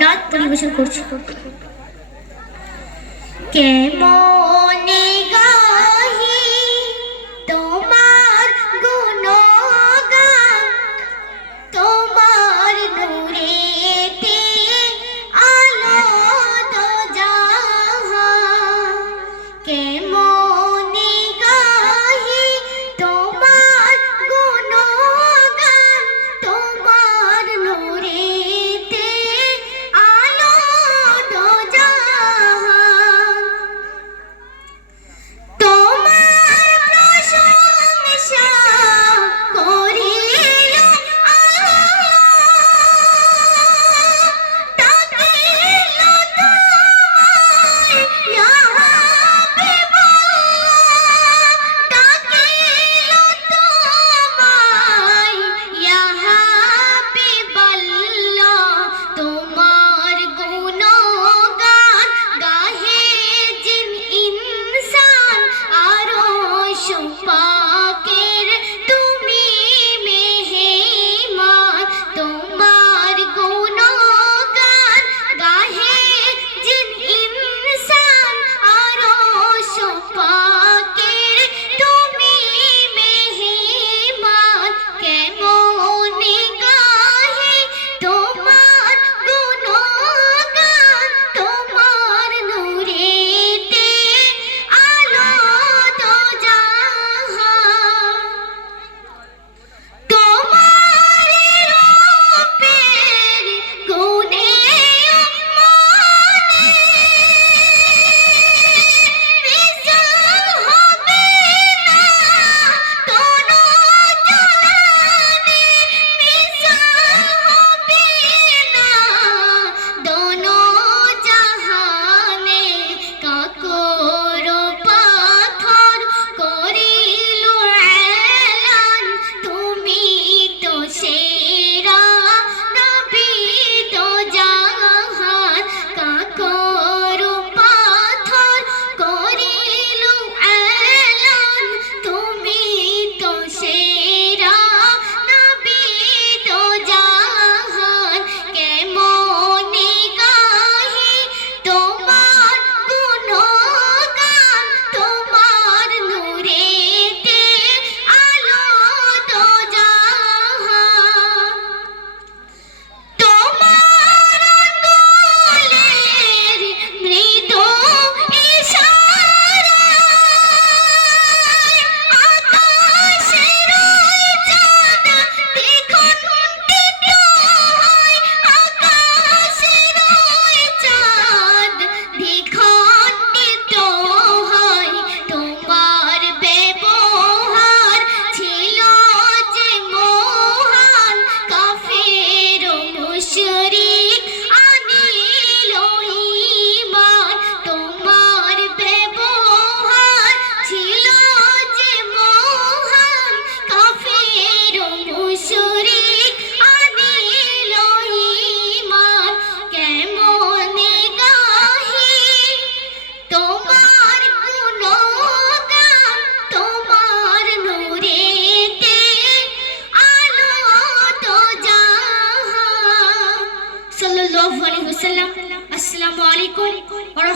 নাচ পরিবেশন করছে। কেমন সাল্লাল্লাহু আলাইহি ওয়াসাল্লাম। আসসালামু আলাইকুম ওয়া